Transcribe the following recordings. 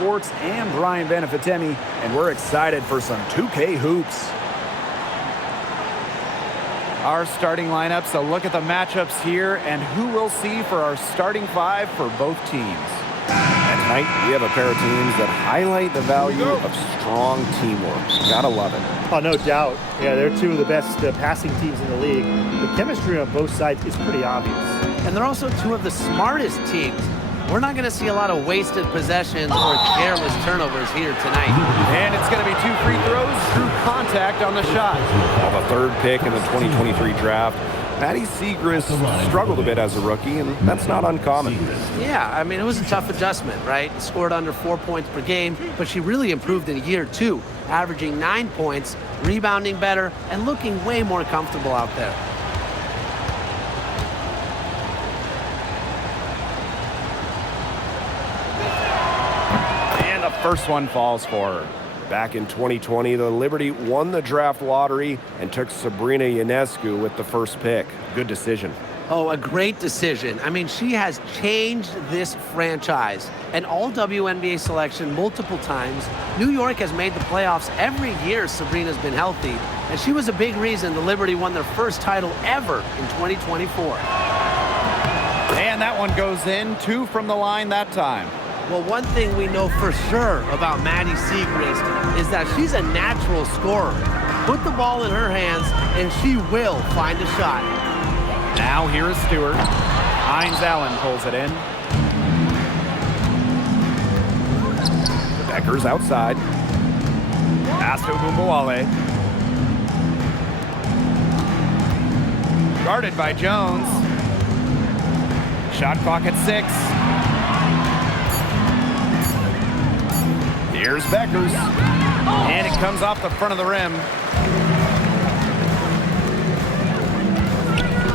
Schwartz and Brian Benefitemi, and we're excited for some 2K hoops. Our starting lineups, a look at the matchups here, and who we'll see for our starting five for both teams. And tonight, we have a pair of teams that highlight the value of strong teamwork. Gotta love it. Oh, no doubt. Yeah, they're two of the best passing teams in the league. The chemistry on both sides is pretty obvious. And they're also two of the smartest teams. We're not going to see a lot of wasted possessions or careless turnovers here tonight. And it's going to be 2 free throws through contact on the shot. Well, the third pick in the 2023 draft, Maddie Siegrist struggled a bit as a rookie, and that's not uncommon. Yeah, I mean, it was a tough adjustment, right? Scored under 4 points per game, but she really improved in year 2, averaging 9 points, rebounding better, and looking way more comfortable out there. And the first one falls for her. Back in 2020, the Liberty won the draft lottery and took Sabrina Ionescu with the first pick. Good decision. Oh, a great decision. I mean, she has changed this franchise. An all WNBA selection multiple times. New York has made the playoffs every year Sabrina's been healthy. And she was a big reason the Liberty won their first title ever in 2024. And that one goes in, 2 from the line that time. Well, one thing we know for sure about Maddie Siegrist is that she's a natural scorer. Put the ball in her hands, and she will find a shot. Now here is Stewart. Hines Allen pulls it in. Becker's outside. Pass to Ogunbowale. Guarded by Jones. Shot clock at 6. Here's Beckers. And it comes off the front of the rim.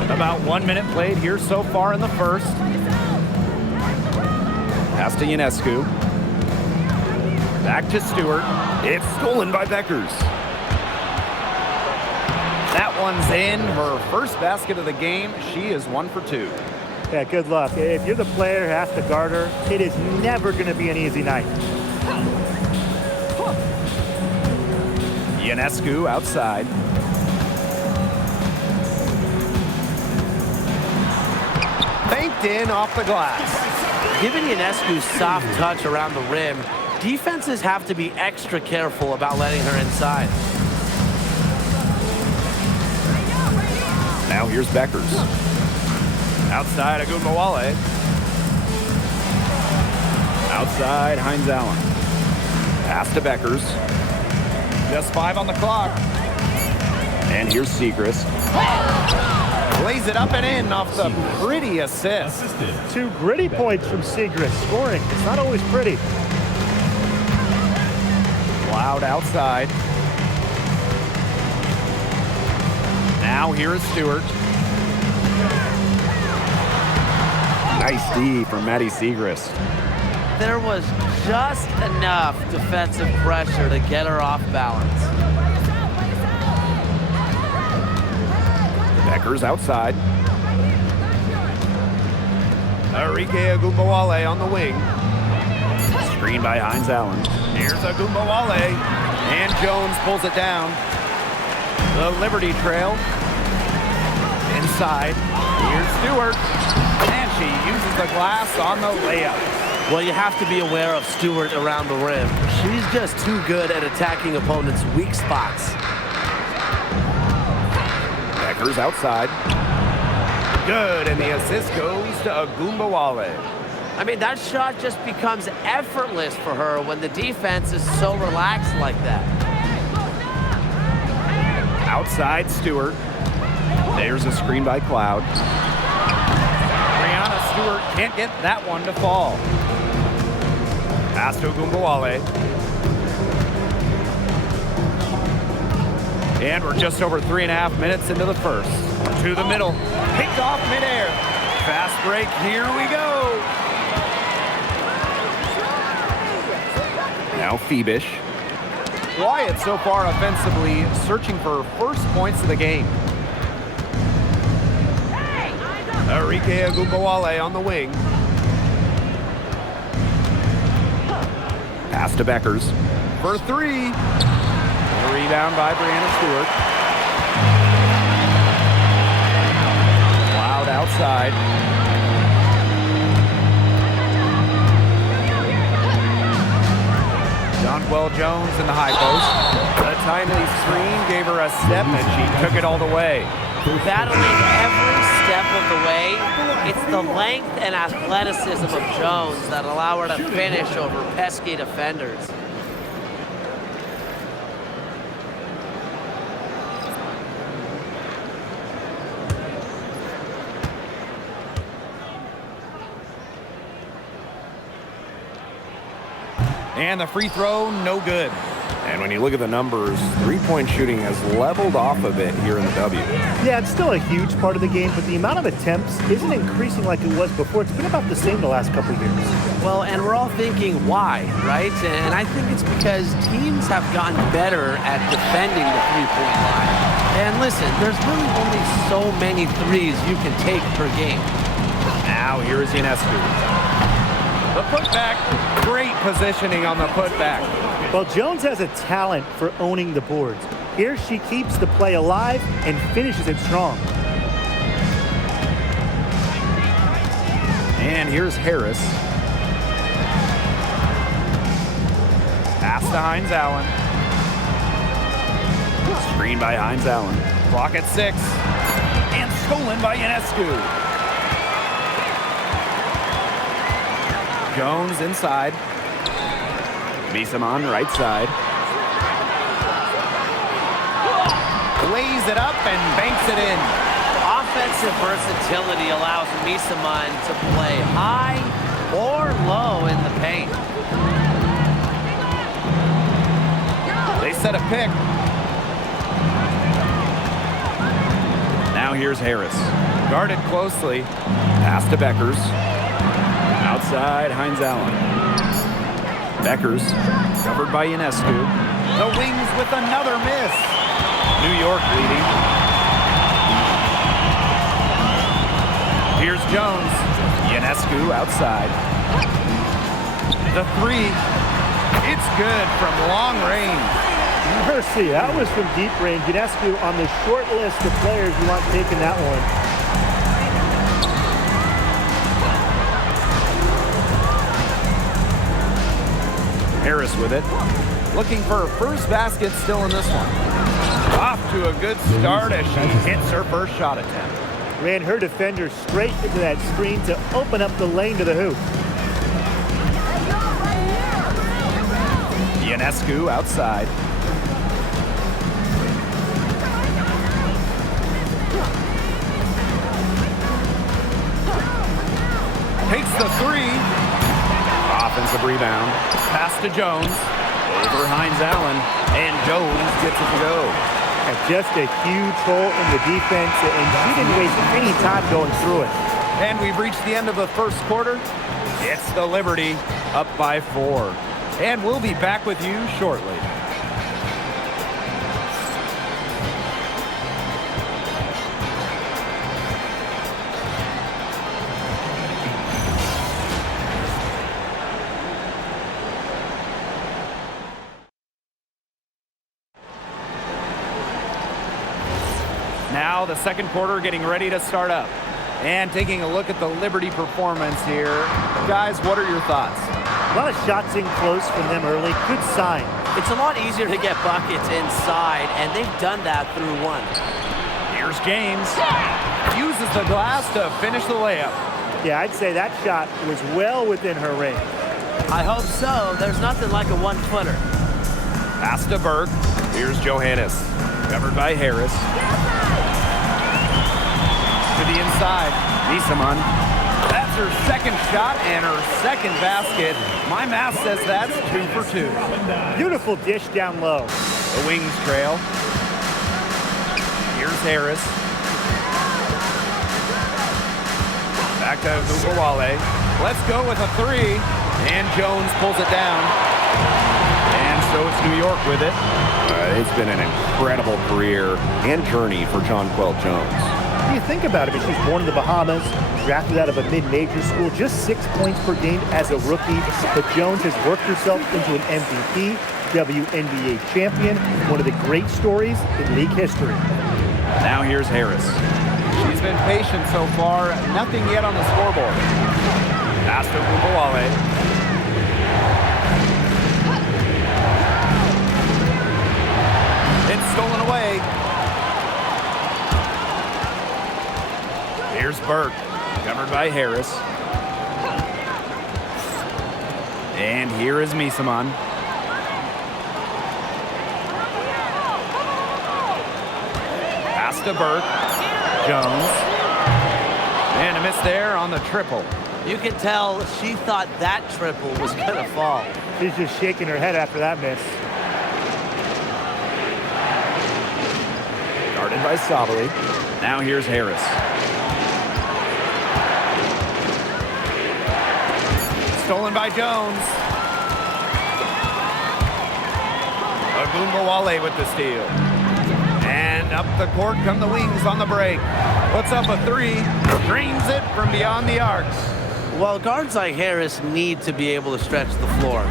About 1 minute played here so far in the first. Pass to Ionescu. Back to Stewart. It's stolen by Beckers. That one's in. Her first basket of the game. She is 1 for 2. Yeah, good luck. If you're the player who has to guard her, it is never going to be an easy night. Ionescu outside. Banked in off the glass. Given Ionescu's soft touch around the rim, defenses have to be extra careful about letting her inside. Now here's Beckers. Outside Ogunbowale. Outside Hines Allen. Pass to Beckers. Just 5 on the clock. And here's Siegrist. Plays it up and in off the pretty assist. 2 gritty points from Siegrist. Scoring, it's not always pretty. Loud outside. Now here is Stewart. Nice D from Maddie Siegrist. There was just enough defensive pressure to get her off balance. Beckers outside. Arike Ogunbowale on the wing. Screen by Hines Allen. Here's Ogunbowale. And Jones pulls it down. The Liberty trail. Inside. Here's Stewart. And she uses the glass on the layup. Well, you have to be aware of Stewart around the rim. She's just too good at attacking opponents' weak spots. Beckers outside. Good, and the assist goes to Ogunbowale. I mean, that shot just becomes effortless for her when the defense is so relaxed like that. Outside Stewart. There's a screen by Cloud. Brianna Stewart can't get that one to fall. Pass to Ogunbowale. And we're just over 3.5 minutes into the first. To the middle. Picked off midair. Fast break. Here we go. Now Phoebish. Wyatt so far offensively searching for first points of the game. Arike Ogunbowale on the wing. Pass to Beckers. For three. A rebound by Brianna Stewart. Loud outside. Jonquel Jones in the high post. A timely screen gave her a step, and she took it all the way. Battling every step of the way, it's the length and athleticism of Jones that allow her to finish over pesky defenders. And the free throw, no good. And when you look at the numbers, three-point shooting has leveled off a bit here in the W. Yeah, it's still a huge part of the game, but the amount of attempts isn't increasing like it was before. It's been about the same the last couple of years. Well, and we're all thinking why, right? And I think it's because teams have gotten better at defending the three-point line. And listen, there's really only so many threes you can take per game. Now here is Ionescu. The putback, great positioning on the putback. Well, Jones has a talent for owning the boards. Here she keeps the play alive and finishes it strong. And here's Harris. Pass to Hines Allen. Screen by Hines Allen. Clock at 6. And stolen by Ionescu. Jones inside. Misaman right side. Lays it up and banks it in. Offensive versatility allows Misaman to play high or low in the paint. They set a pick. Now here's Harris. Guarded closely. Pass to Beckers. Outside, Hines Allen. Beckers, covered by Ionescu. The Wings with another miss. New York leading. Here's Jones. Ionescu outside. The three. It's good from long range. Mercy, that was from deep range. Ionescu on the short list of players you want taking that one. Harris with it. Looking for her first basket still in this one. Off to a good start as she hits her first shot attempt. Ran her defender straight into that screen to open up the lane to the hoop. Ionescu outside. Takes the three. Offensive rebound. Pass to Jones. Over Hines Allen. And Jones gets it to go. And just a huge hole in the defense, and she didn't waste any time going through it. And we've reached the end of the first quarter. It's the Liberty up by 4. And we'll be back with you shortly. Now the second quarter getting ready to start up. And taking a look at the Liberty performance here. Guys, what are your thoughts? A lot of shots in close from them early. Good sign. It's a lot easier to get buckets inside, and they've done that through one. Here's James. Uses the glass to finish the layup. Yeah, I'd say that shot was well within her range. I hope so. There's nothing like a one-footer. Pass to Burke. Here's Johannes. Covered by Harris. To the inside. Misaman. That's her second shot and her second basket. My math says that's 2 for 2. Beautiful dish down low. The Wings trail. Here's Harris. Back to Gugawale. Let's go with a three. And Jones pulls it down. And so it's New York with it. It's been an incredible career and journey for Jonquel Jones. You think about it, she's born in the Bahamas, drafted out of a mid-major school, just 6 points per game as a rookie. But Jones has worked herself into an MVP, WNBA champion, one of the great stories in league history. Now here's Harris. She's been patient so far. Nothing yet on the scoreboard. Pass to Ogunbowale. It's stolen away. Here's Burke, covered by Harris. And here is Misaman. Pass to Burke. Jones. And a miss there on the triple. You can tell she thought that triple was going to fall. She's just shaking her head after that miss. Guarded by Sabali. Now here's Harris. Stolen by Jones. Ogunbowale with the steal. And up the court come the Wings on the break. Puts up a three. Drains it from beyond the arcs. Well, guards like Harris need to be able to stretch the floor.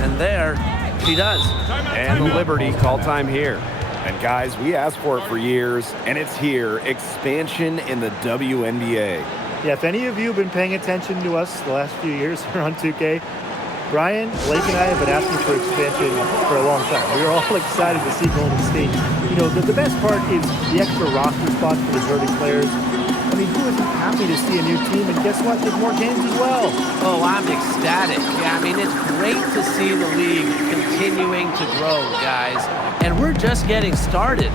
And there, she does. And the Liberty call time here. And guys, we asked for it for years, and it's here. Expansion in the WNBA. Yeah, if any of you have been paying attention to us the last few years here on 2K, Brian, Blake, and I have been asking for expansion for a long time. We are all excited to see Golden State. You know, the best part is the extra roster spots for deserving players. I mean, who isn't happy to see a new team? And guess what? There's more games as well. Oh, I'm ecstatic. Yeah, I mean, it's great to see the league continuing to grow, guys. And we're just getting started.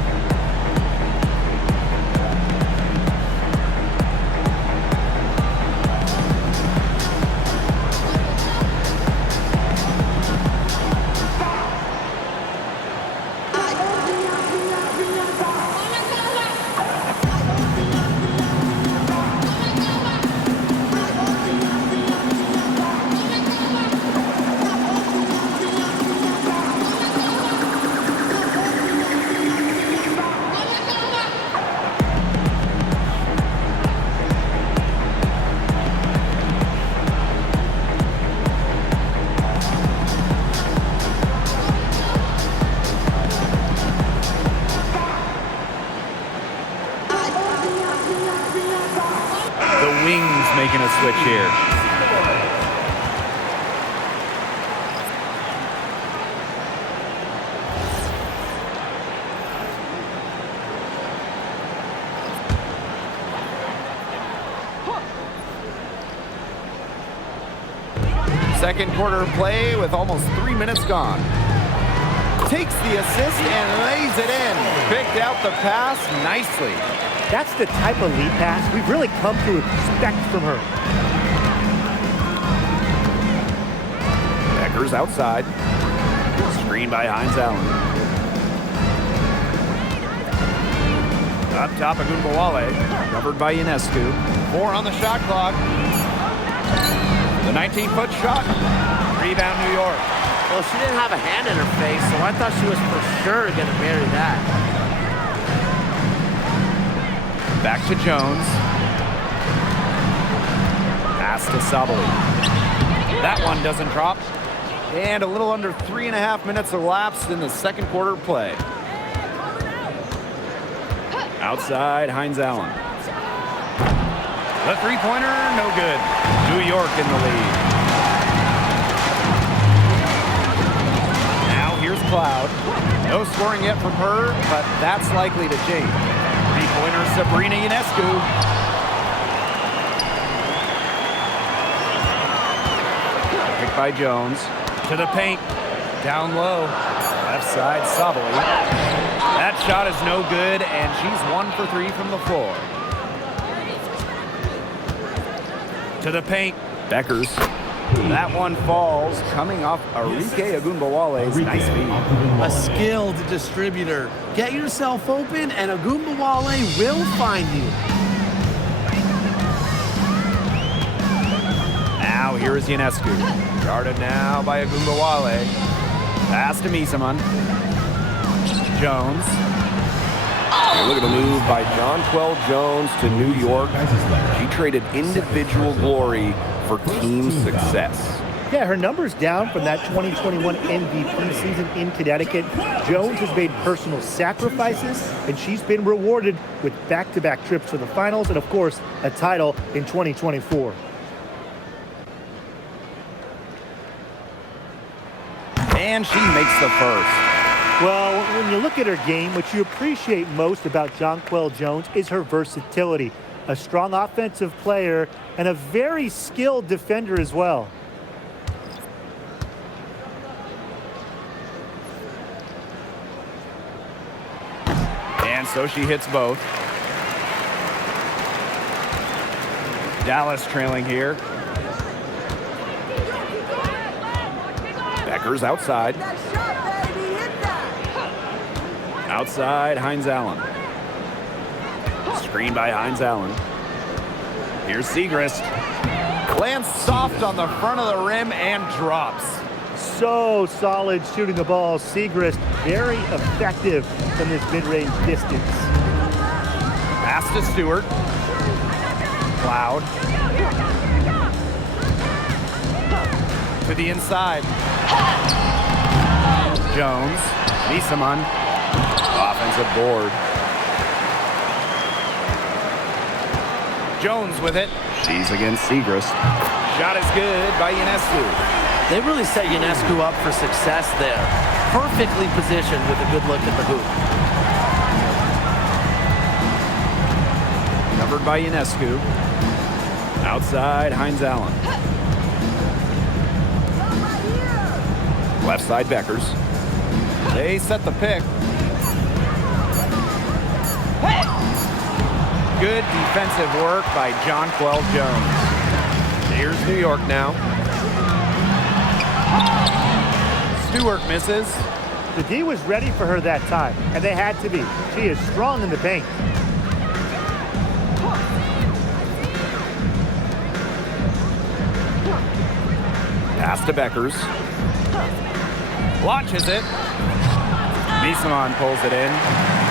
Wings making a switch here. Second quarter play with almost 3 minutes gone. Takes the assist and lays it in. Picked out the pass nicely. That's the type of lead pass we've really come to expect from her. Becker's outside. Screen by Hines Allen. Up top, Ogunbowale. Covered by Ionescu. 4 on the shot clock. The 19-foot shot. Rebound, New York. Well, she didn't have a hand in her face, so I thought she was for sure going to bury that. Back to Jones. Pass to Sabali. That one doesn't drop. And a little under 3.5 minutes elapsed in the second quarter play. Outside, Hines Allen. The three-pointer, no good. New York in the lead. Now here's Cloud. No scoring yet from her, but that's likely to change. Three-pointer, Sabrina Ionescu. Picked by Jones. To the paint. Down low. Left side, Sabali. That shot is no good, and she's 1 for 3 from the floor. To the paint. Beckers. That one falls, coming off Arike Ogunbowale's nice feed. A skilled distributor. Get yourself open, and Ogunbowale will find you. Now here is Ionescu. Guarded now by Ogunbowale. Pass to Misaman. Jones. Look at the move by Jonquel Jones to New York. She traded individual glory for team success. Yeah, her numbers down from that 2021 MVP season in Connecticut. Jones has made personal sacrifices, and she's been rewarded with back-to-back trips to the finals and, of course, a title in 2024. And she makes the first. Well, when you look at her game, what you appreciate most about Jonquel Jones is her versatility. A strong offensive player and a very skilled defender as well. And so she hits both. Dallas trailing here. Becker's outside. Outside, Hines Allen. Screen by Hines Allen. Here's Siegrist. Lands soft on the front of the rim and drops. So solid shooting the ball. Siegrist very effective from this mid-range distance. Pass to Stewart. Cloud. To the inside. Jones. Niesemann. Offensive board. Jones with it. She's against Siegrist. Shot is good by Ionescu. They really set Ionescu up for success there. Perfectly positioned with a good look at the hoop. Covered by Ionescu. Outside, Hines Allen. Left side, Beckers. They set the pick. Good defensive work by Jonquel Jones. Here's New York now. Stewart misses. The D was ready for her that time, and they had to be. She is strong in the paint. Pass to Beckers. Launches it. Niesemann pulls it in.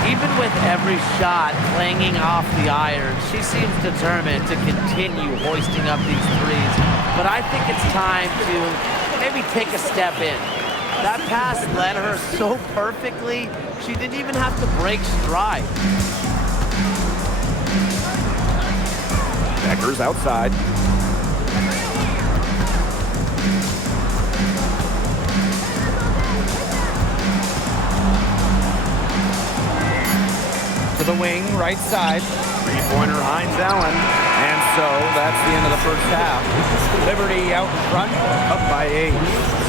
Even with every shot clanging off the iron, she seems determined to continue hoisting up these threes. But I think it's time to maybe take a step in. That pass led her so perfectly, she didn't even have to break stride. Beckers outside. To the wing, right side. Three-pointer, Hines Allen. And so that's the end of the first half. Liberty out in front, up by 8.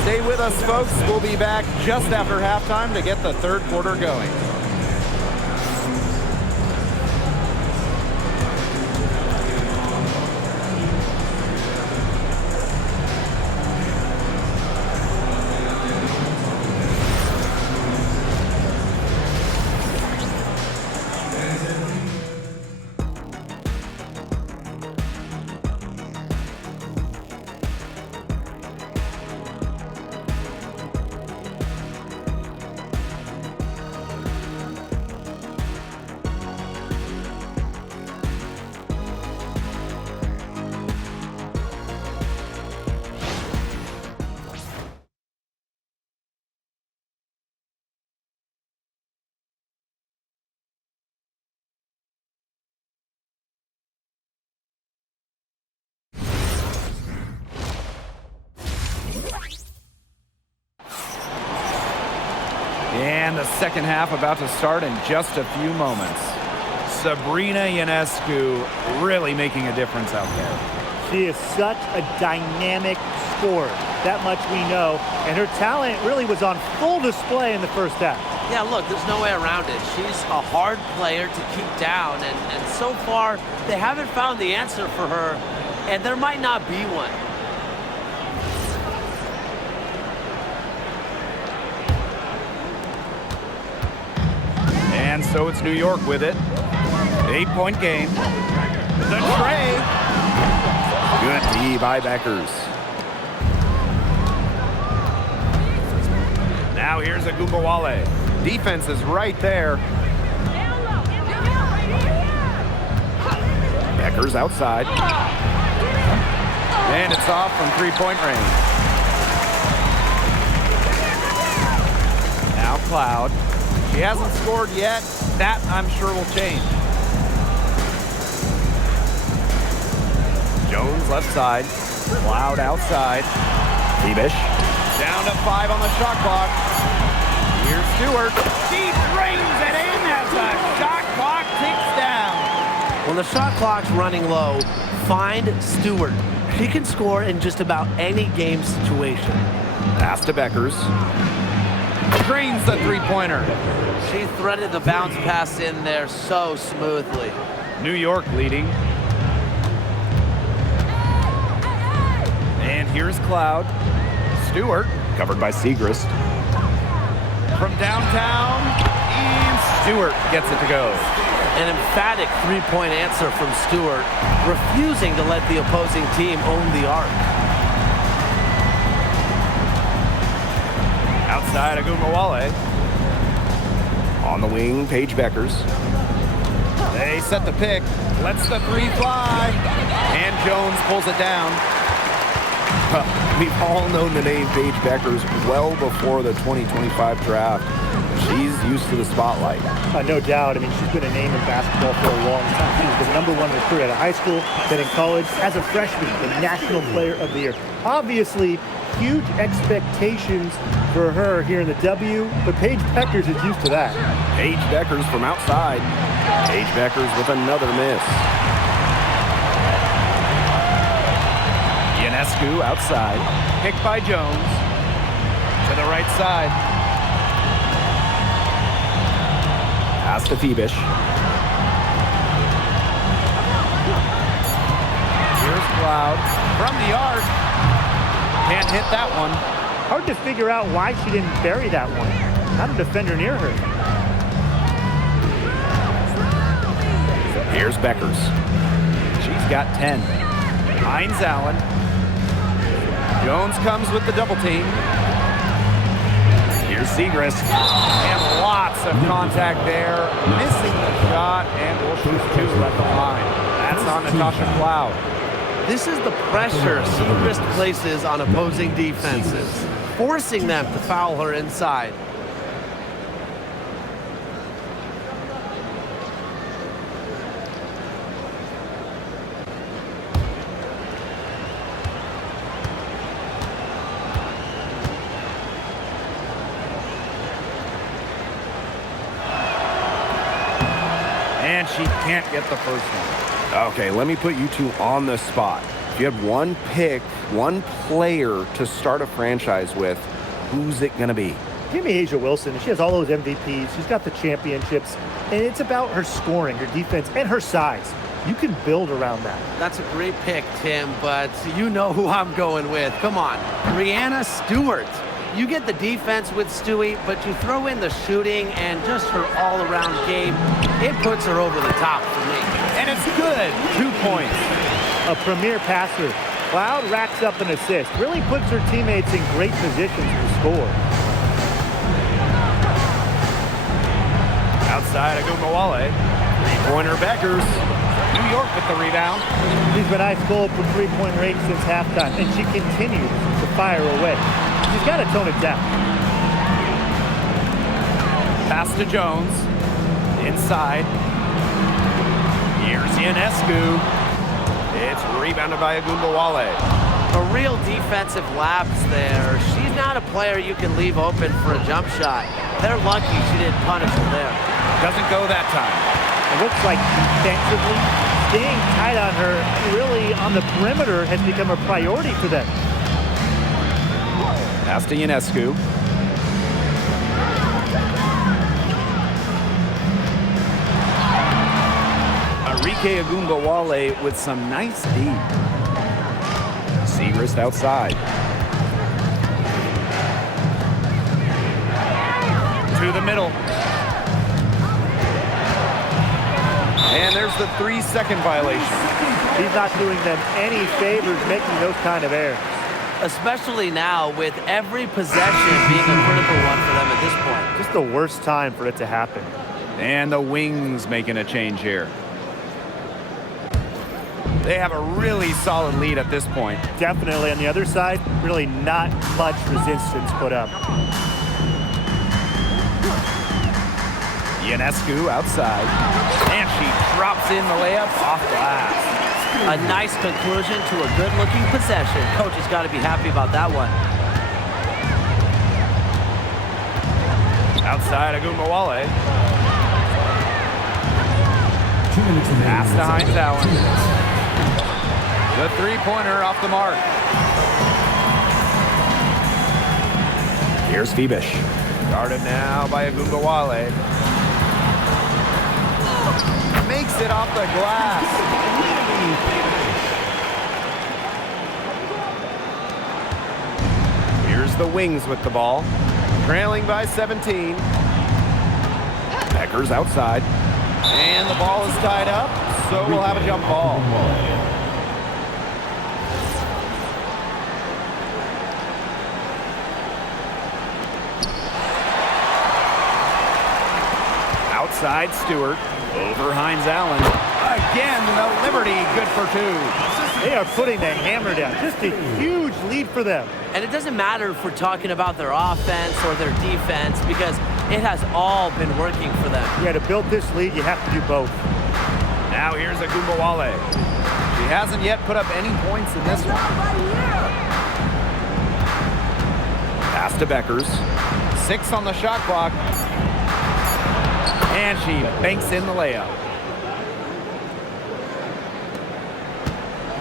Stay with us, folks. We'll be back just after halftime to get the third quarter going. And the second half about to start in just a few moments. Sabrina Ionescu really making a difference out there. She is such a dynamic scorer. That much we know. And her talent really was on full display in the first half. Yeah, look, there's no way around it. She's a hard player to keep down, and so far, they haven't found the answer for her, and there might not be one. And so it's New York with it. 8-point game. The tray. Good D by Beckers. Now here's Agubawale. Defense is right there. Beckers outside. And it's off from three-point range. Now Cloud. She hasn't scored yet. That, I'm sure, will change. Jones left side. Cloud outside. Thiebish. Down to 5 on the shot clock. Here's Stewart. She brings it in as the shot clock ticks down. When the shot clock's running low, find Stewart. She can score in just about any game situation. Pass to Beckers. Drains the three-pointer. She threaded the bounce pass in there so smoothly. New York leading. And here's Cloud. Stewart. Covered by Segrist. From downtown. And Stewart gets it to go. An emphatic three-point answer from Stewart, refusing to let the opposing team own the arc. Outside Agumbawale. On the wing, Paige Beckers. They set the pick. Lets the three fly. And Jones pulls it down. We've all known the name Paige Beckers well before the 2025 draft. She's used to the spotlight. No doubt. I mean, she's been a name in basketball for a long time. She was the #1 recruit out of high school, then in college. As a freshman, the National Player of the Year. Obviously, huge expectations for her here in the W, but Paige Beckers is used to that. Paige Beckers from outside. Paige Beckers with another miss. Ionescu outside. Picked by Jones. To the right side. Pass to Thiebish. Here's Cloud. From the arc. Can't hit that one. Hard to figure out why she didn't bury that one. Not a defender near her. Here's Beckers. She's got 10. Hines Allen. Jones comes with the double team. Here's Segrist. And lots of contact there. Missing the shot and will shoot 2 at the line. That's on Natasha Cloud. This is the pressure Segrist places on opposing defenses, forcing them to foul her inside. And she can't get the first one. Okay, let me put you two on the spot. If you had one pick, one player to start a franchise with, who's it going to be? Give me Asia Wilson. She has all those MVPs. She's got the championships. And it's about her scoring, her defense, and her size. You can build around that. That's a great pick, Tim, but you know who I'm going with. Come on, Breanna Stewart. You get the defense with Stewie, but you throw in the shooting and just her all-around game. It puts her over the top for me. And it's good. 2 points. A premier passer. Cloud racks up an assist. Really puts her teammates in great positions to score. Outside Agumbawale. Three-pointer Beckers. New York with the rebound. She's been ice cold from three-point range since halftime, and she continues to fire away. She's got to tone it down. Pass to Jones. Inside. Here's Ionescu. It's rebounded by Agumbawale. A real defensive lapse there. She's not a player you can leave open for a jump shot. They're lucky she didn't punish her there. Doesn't go that time. It looks like defensively, staying tight on her, really on the perimeter, has become a priority for them. Pass to Ionescu. Arike Agumbawale with some nice D. Segrist outside. To the middle. And there's the 3-second violation. He's not doing them any favors making those kind of errors. Especially now with every possession being a critical one for them at this point. Just the worst time for it to happen. And the Wings making a change here. They have a really solid lead at this point. Definitely. On the other side, really not much resistance put up. Ionescu outside. And she drops in the layup off glass. A nice conclusion to a good-looking possession. Coach has got to be happy about that one. Outside Agumbawale. Pass to Hines Allen. The three-pointer off the mark. Here's Fibish. Guarded now by Agumbawale. Makes it off the glass. Here's the Wings with the ball. Trailing by 17. Becker's outside. And the ball is tied up, so we'll have a jump ball. Outside Stewart. Over Hines Allen. Again, the Liberty good for two. They are putting the hammer down. Just a huge lead for them. And it doesn't matter if we're talking about their offense or their defense because it has all been working for them. Yeah, to build this lead, you have to do both. Now here's Agumbawale. She hasn't yet put up any points in this one. Pass to Beckers. 6 on the shot clock. And she banks in the layup.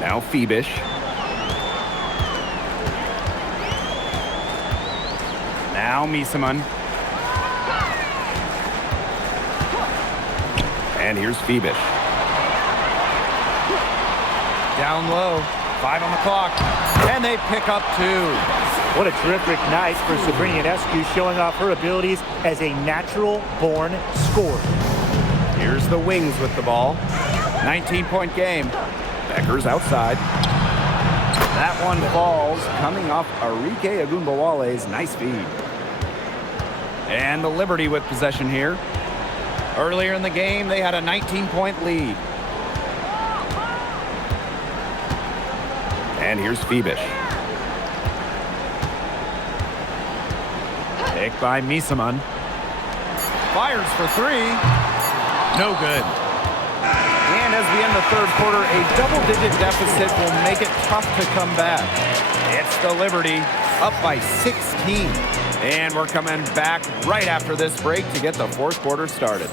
Now Fibish. Now Misaman. And here's Fibish. Down low. 5 on the clock. And they pick up 2. What a terrific night for Sabrina Ionescu, showing off her abilities as a natural-born scorer. Here's the Wings with the ball. 19-point game. Becker's outside. That one falls, coming off Arike Agumbawale's nice feed. And the Liberty with possession here. Earlier in the game, they had a 19-point lead. And here's Fibish. Picked by Misaman. Fires for 3. No good. And as we end the third quarter, a double-digit deficit will make it tough to come back. It's the Liberty up by 16. And we're coming back right after this break to get the fourth quarter started.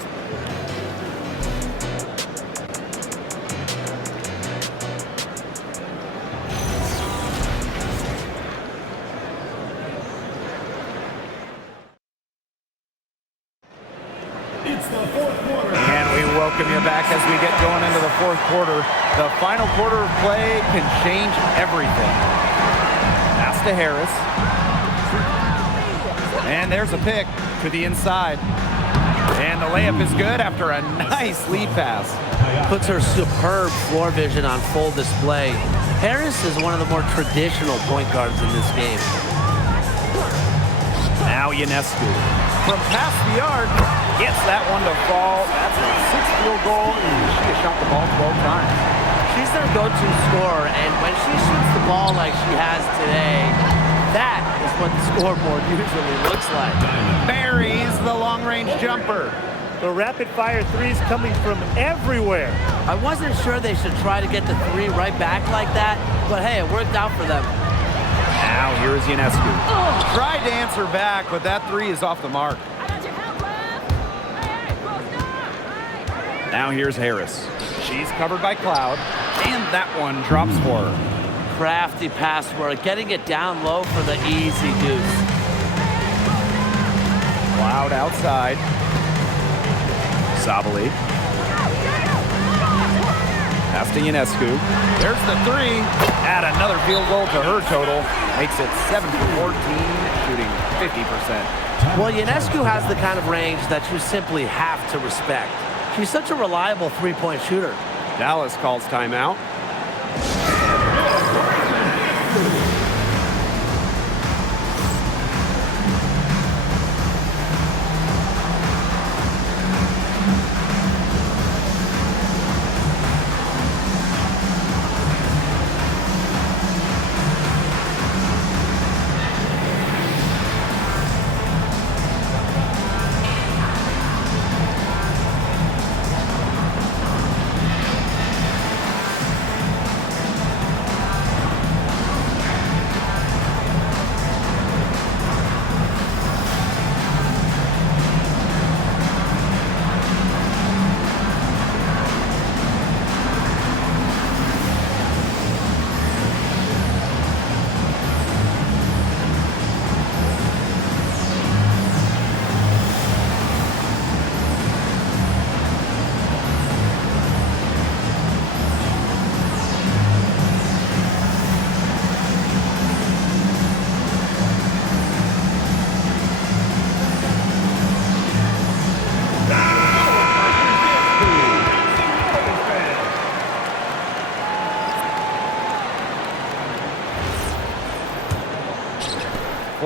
And we welcome you back as we get going into the fourth quarter. The final quarter of play can change everything. Pass to Harris. And there's a pick to the inside. And the layup is good after a nice lead pass. Puts her superb floor vision on full display. Harris is one of the more traditional point guards in this game. Now Ionescu. From past the arc, gets that one to fall. That's a 6th field goal, and she has shot the ball 12 times. She's their go-to scorer, and when she shoots the ball like she has today, that is what the scoreboard usually looks like. Buries the long-range jumper. The rapid-fire threes coming from everywhere. I wasn't sure they should try to get the 3 right back like that, but hey, it worked out for them. Now here's Ionescu. Tried to answer back, but that 3 is off the mark. Now here's Harris. She's covered by Cloud, and that one drops for her. Crafty pass work, getting it down low for the easy deuce. Cloud outside. Sabali. Pass to Ionescu. There's the 3. Add another field goal to her total. Makes it 7 for 14, shooting 50%. Well, Ionescu has the kind of range that you simply have to respect. She's such a reliable three-point shooter. Dallas calls timeout.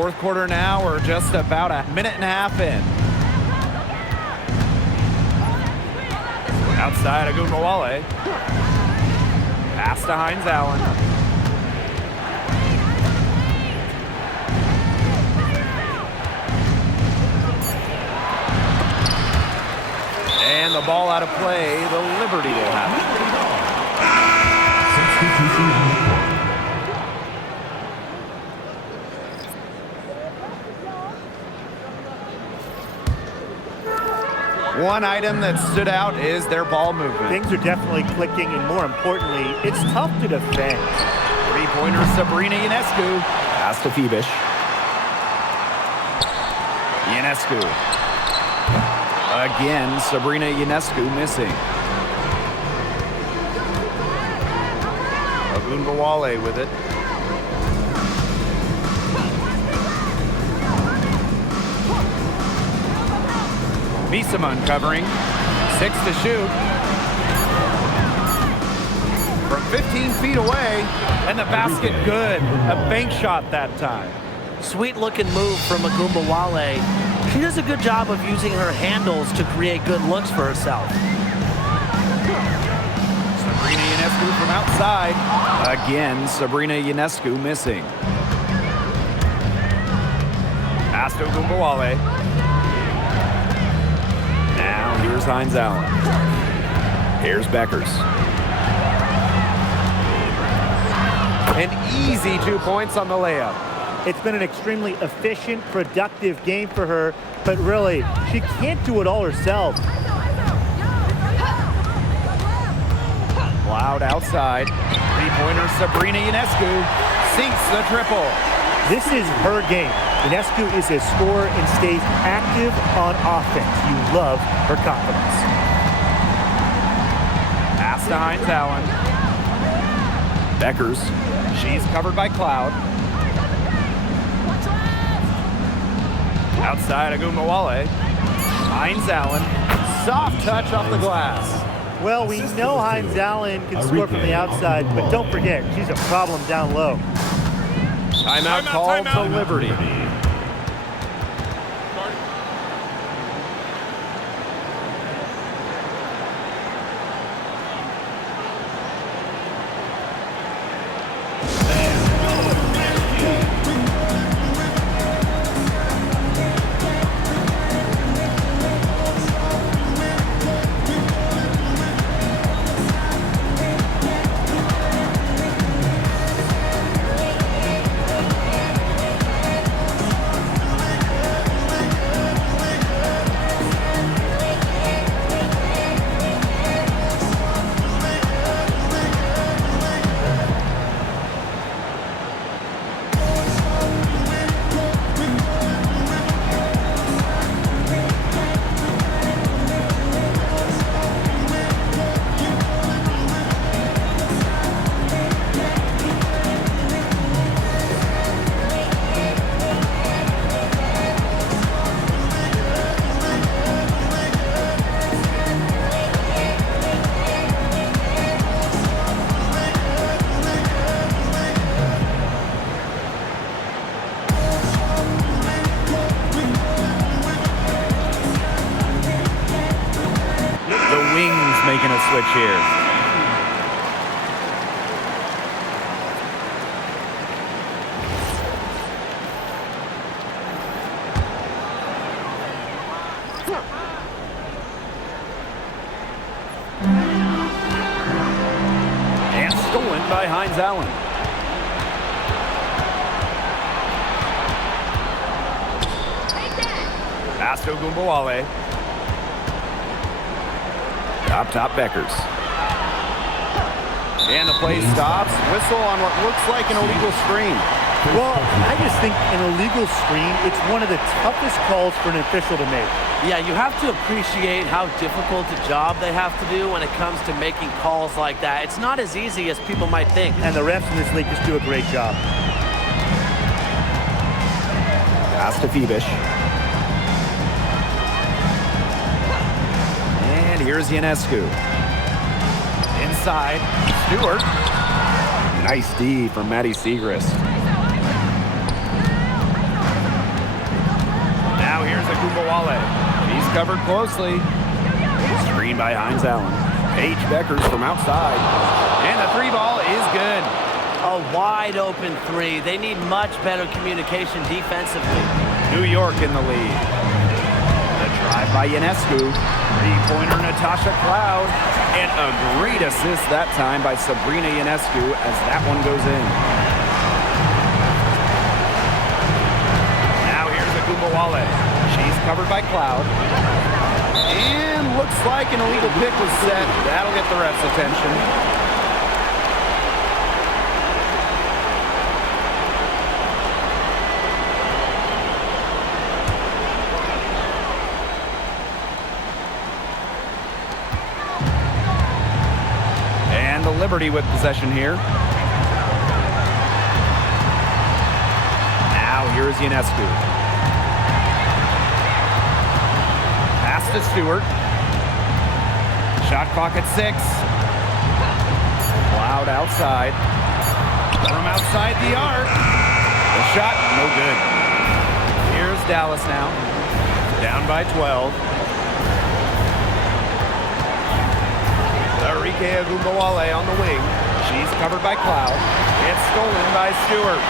Fourth quarter now, we're just about a minute and a half in. Outside Agumbawale. Pass to Hines Allen. And the ball out of play. The Liberty will have it. One item that stood out is their ball movement. Things are definitely clicking, and more importantly, it's tough to defend. Three-pointer Sabrina Ionescu. Pass to Phoebish. Ionescu. Again, Sabrina Ionescu missing. Agumbawale with it. Misama uncovering. 6 to shoot. From 15 feet away, and the basket good. A bank shot that time. Sweet looking move from Agumbawale. She does a good job of using her handles to create good looks for herself. Sabrina Ionescu from outside. Again, Sabrina Ionescu missing. Pass to Agumbawale. Now here's Hines Allen. Here's Beckers. An easy 2 points on the layup. It's been an extremely efficient, productive game for her, but really, she can't do it all herself. Loud outside. Three-pointer Sabrina Ionescu sinks the triple. This is her game. Ionescu is a scorer and stays active on offense. You love her confidence. Pass to Hines Allen. Beckers. She's covered by Cloud. Outside Agumbawale. Hines Allen. Soft touch off the glass. Well, we know Hines Allen can score from the outside, but don't forget, she's a problem down low. Timeout called to Liberty. Making a switch here. And stolen by Hines Allen. Pass to Agumbawale. Top Beckers. And the play stops. Whistle on what looks like an illegal screen. Well, I just think an illegal screen, it's one of the toughest calls for an official to make. Yeah, you have to appreciate how difficult a job they have to do when it comes to making calls like that. It's not as easy as people might think. And the refs in this league just do a great job. Pass to Phoebish. And here's Ionescu. Inside, Stewart. Nice D from Maddie Siegrist. Agumbawale. He's covered closely. Screen by Hines Allen. Paige Beckers from outside. And the three ball is good. A wide open three. They need much better communication defensively. New York in the lead. The drive by Ionescu. Three-pointer Natasha Cloud. And a great assist that time by Sabrina Ionescu as that one goes in. Now here's Agumbawale. She's covered by Cloud. And looks like an illegal pick was set. That'll get the ref's attention. Liberty with possession here. Now here's Ionescu. Pass to Stewart. Shot clock at 6. Cloud outside. From outside the arc. The shot, no good. Here's Dallas now. Down by 12. Arike Agumbawale on the wing. She's covered by Cloud. It's stolen by Stewart.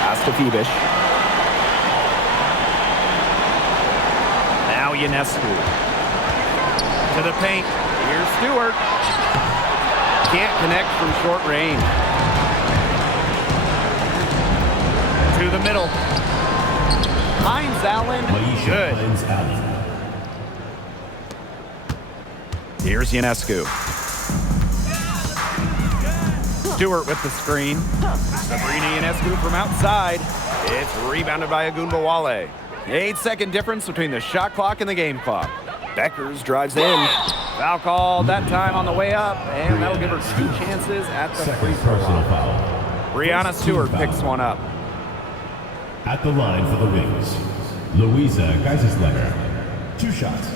Pass to Phoebish. Now Ionescu. To the paint. Here's Stewart. Can't connect from short range. To the middle. Hines Allen, good. Here's Ionescu. Stewart with the screen. Sabrina Ionescu from outside. It's rebounded by Agumbawale. 8-second difference between the shot clock and the game clock. Beckers drives in. Foul called that time on the way up, and that'll give her 2 chances at the free throw line. Brianna Stewart picks one up. At the line for the Wings, Louisa Geiselsletter. 2 shots.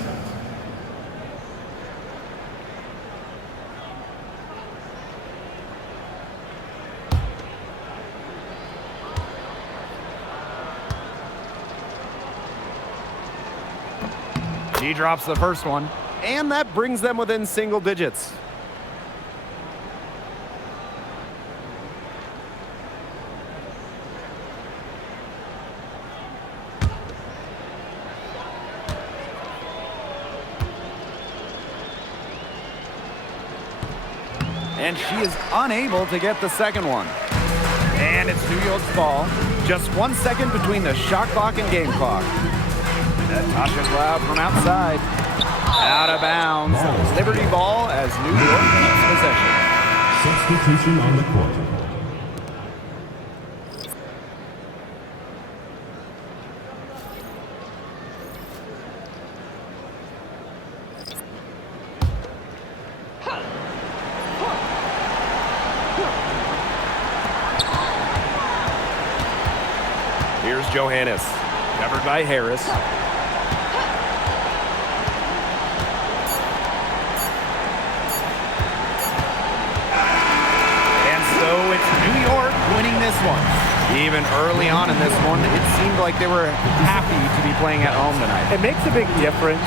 She drops the first one, and that brings them within single digits. And she is unable to get the second one. And it's New York's ball. Just 1 second between the shot clock and game clock. Natasha Cloud from outside. Out of bounds. Liberty ball as New York keeps possession. Substitution on the court. Here's Johannes, covered by Harris. And so it's New York winning this one. Even early on in this one, it seemed like they were happy to be playing at home tonight. It makes a big difference.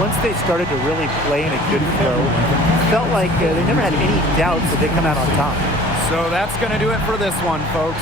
Once they started to really play in a good flow, it felt like they never had any doubts that they come out on top. So that's going to do it for this one, folks.